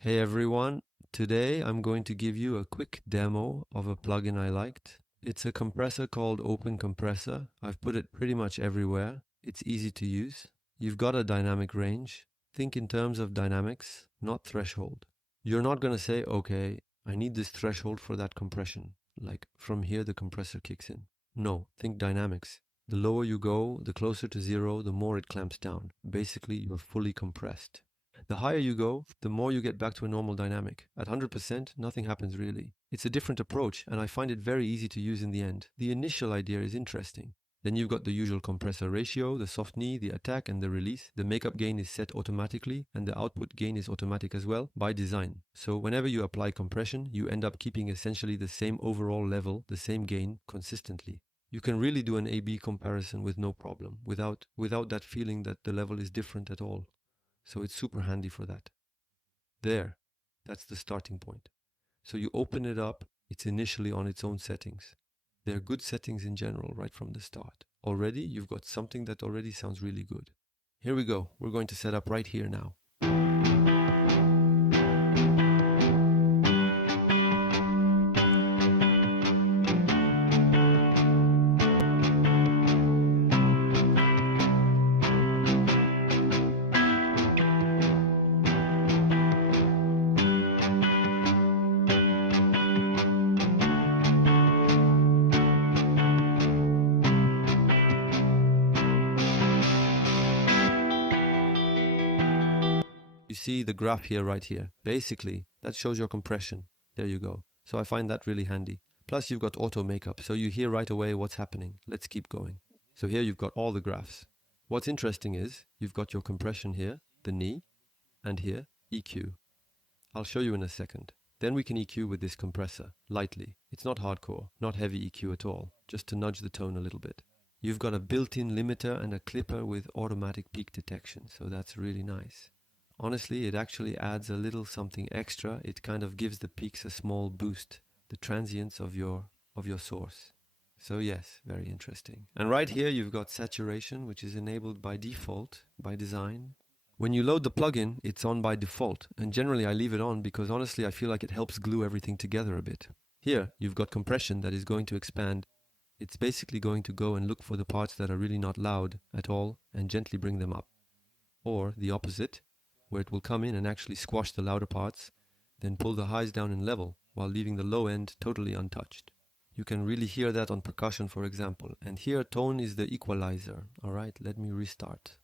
Hey everyone, today I'm going to give you a quick demo of a plugin I liked. It's a compressor called Open Compressor. I've put it pretty much everywhere. It's easy to use. You've got a dynamic range. Think in terms of dynamics, not threshold. You're not going to say, okay, I need this threshold for that compression. Like from here the compressor kicks in. No, think dynamics. The lower you go, the closer to zero, the more it clamps down. Basically, you're fully compressed. The higher you go, the more you get back to a normal dynamic. At 100%, nothing happens really. It's a different approach, and I find it very easy to use in the end. The initial idea is interesting. Then you've got the usual compressor ratio, the soft knee, the attack, and the release. The makeup gain is set automatically, and the output gain is automatic as well, by design. So whenever you apply compression, you end up keeping essentially the same overall level, the same gain, consistently. You can really do an A-B comparison with no problem, without that feeling that the level is different at all. So it's super handy for that. There, that's the starting point. So you open it up, it's initially on its own settings. They're good settings in general right from the start. Already, you've got something that already sounds really good. Here we go. We're going to set up right here now. You see the graph here, right here. Basically, that shows your compression. There you go. So I find that really handy. Plus you've got auto makeup, so you hear right away what's happening. Let's keep going. So here you've got all the graphs. What's interesting is you've got your compression here, the knee, and here, EQ. I'll show you in a second. Then we can EQ with this compressor, lightly. It's not hardcore, not heavy EQ at all, just to nudge the tone a little bit. You've got a built-in limiter and a clipper with automatic peak detection, so that's really nice. Honestly, it actually adds a little something extra. It kind of gives the peaks a small boost, the transients of your source. So yes, very interesting. And right here you've got saturation, which is enabled by default, by design. When you load the plugin, it's on by default, and generally I leave it on because honestly I feel like it helps glue everything together a bit. Here, you've got compression that is going to expand. It's basically going to go and look for the parts that are really not loud at all and gently bring them up. Or the opposite, where it will come in and actually squash the louder parts, then pull the highs down in level while leaving the low end totally untouched. You can really hear that on percussion, for example. And here tone is the equalizer. Alright, let me restart.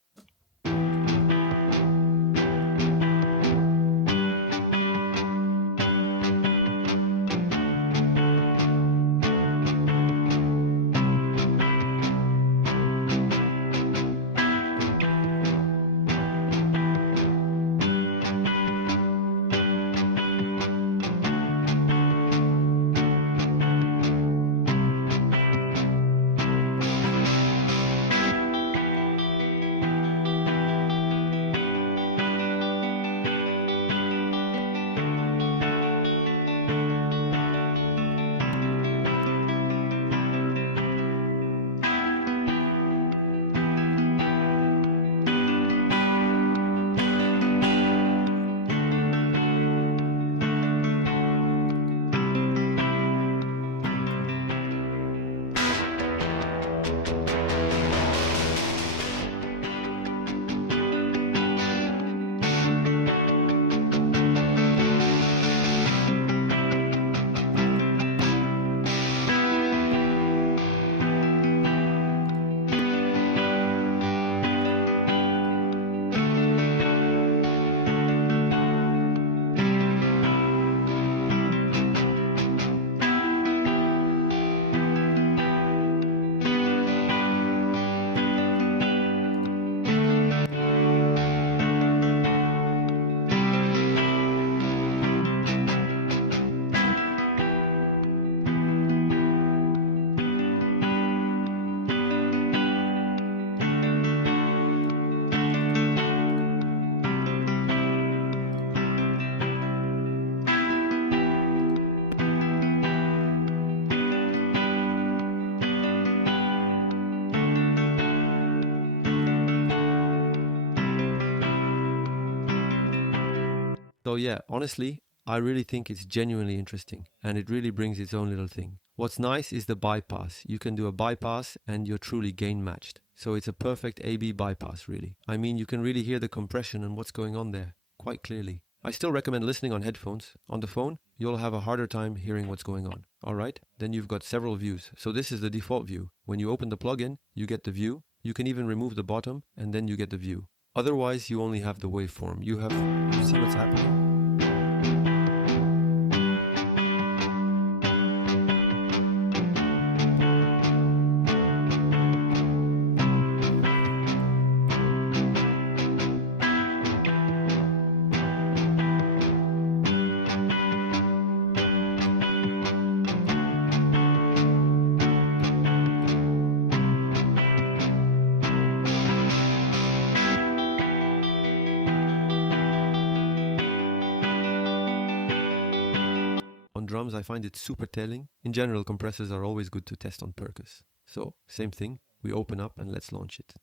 So yeah, honestly, I really think it's genuinely interesting and it really brings its own little thing. What's nice is the bypass. You can do a bypass and you're truly gain matched. So it's a perfect A-B bypass, really. I mean, you can really hear the compression and what's going on there quite clearly. I still recommend listening on headphones. On the phone, you'll have a harder time hearing what's going on. Alright, then you've got several views. So this is the default view. When you open the plugin, you get the view. You can even remove the bottom and then you get the view. Otherwise, you only have the waveform. You see what's happening? On drums, I find it super telling. In general, compressors are always good to test on percus. So, same thing, we open up and let's launch it.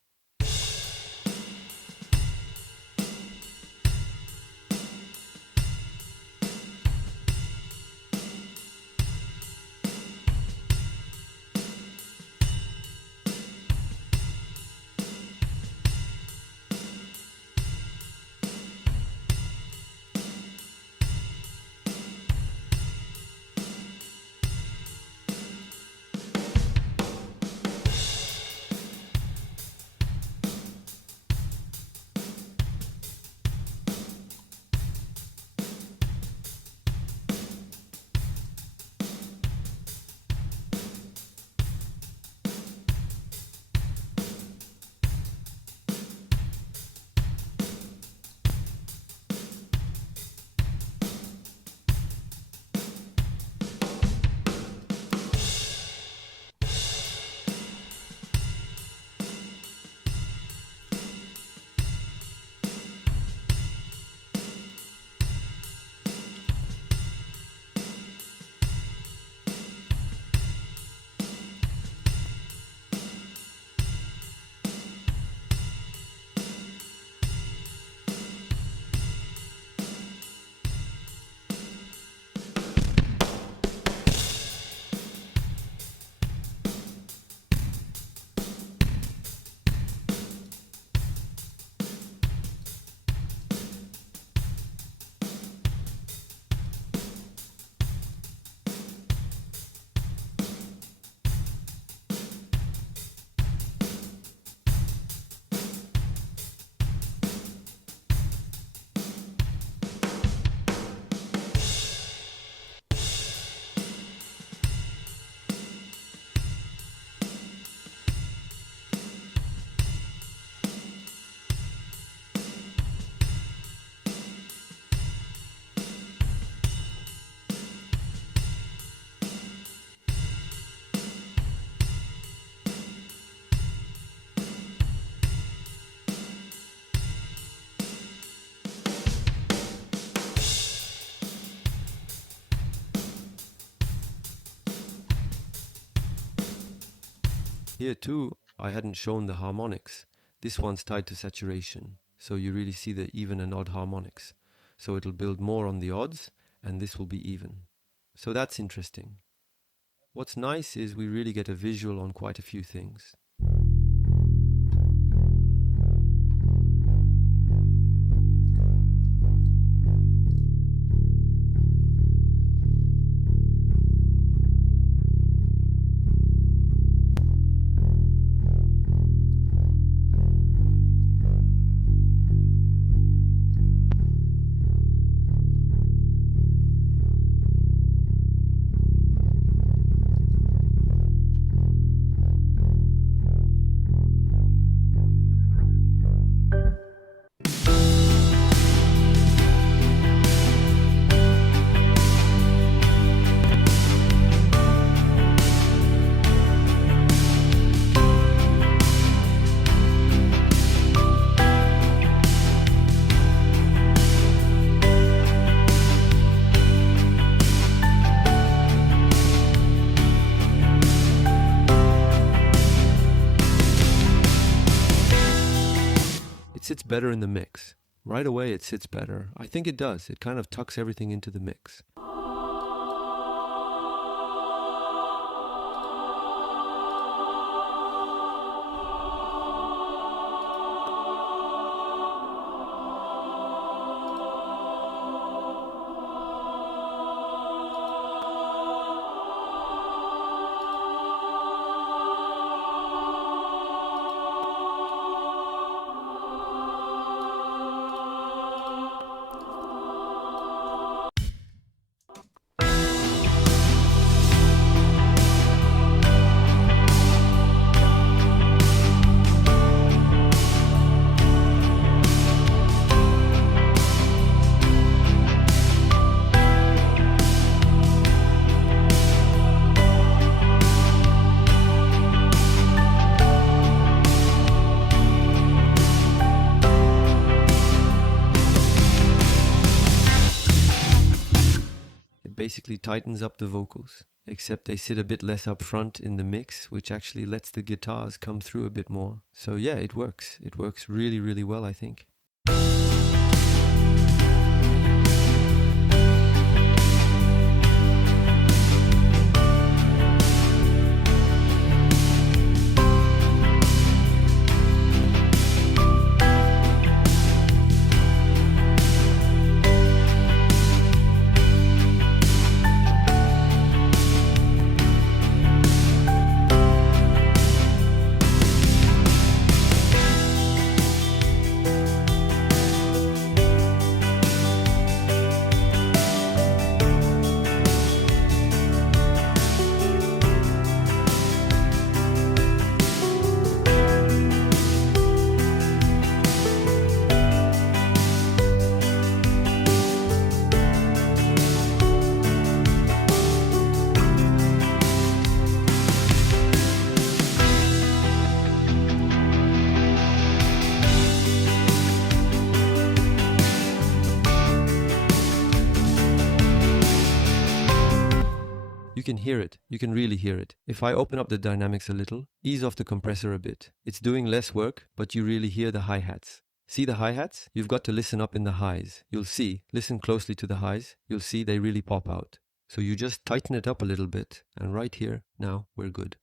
Here too, I hadn't shown the harmonics. This one's tied to saturation, so you really see the even and odd harmonics. So it'll build more on the odds, and this will be even. So that's interesting. What's nice is we really get a visual on quite a few things. It sits better in the mix. Right away it sits better. I think it does. It kind of tucks everything into the mix. Basically tightens up the vocals, except they sit a bit less up front in the mix, which actually lets the guitars come through a bit more. So yeah, it works. It works really, really well, I think. You can hear it. You can really hear it. If I open up the dynamics a little, ease off the compressor a bit. It's doing less work, but you really hear the hi-hats. See the hi-hats? You've got to listen up in the highs. You'll see, listen closely to the highs, you'll see they really pop out. So you just tighten it up a little bit, and right here, now we're good.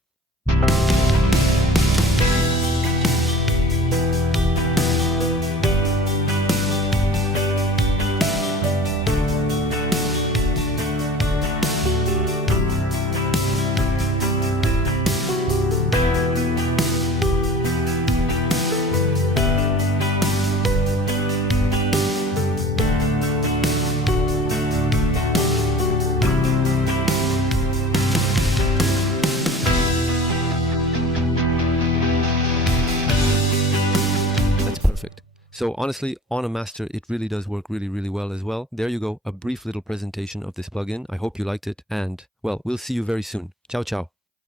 So honestly, on a master, it really does work really, really well as well. There you go, a brief little presentation of this plugin. I hope you liked it, and well, we'll see you very soon. Ciao, ciao.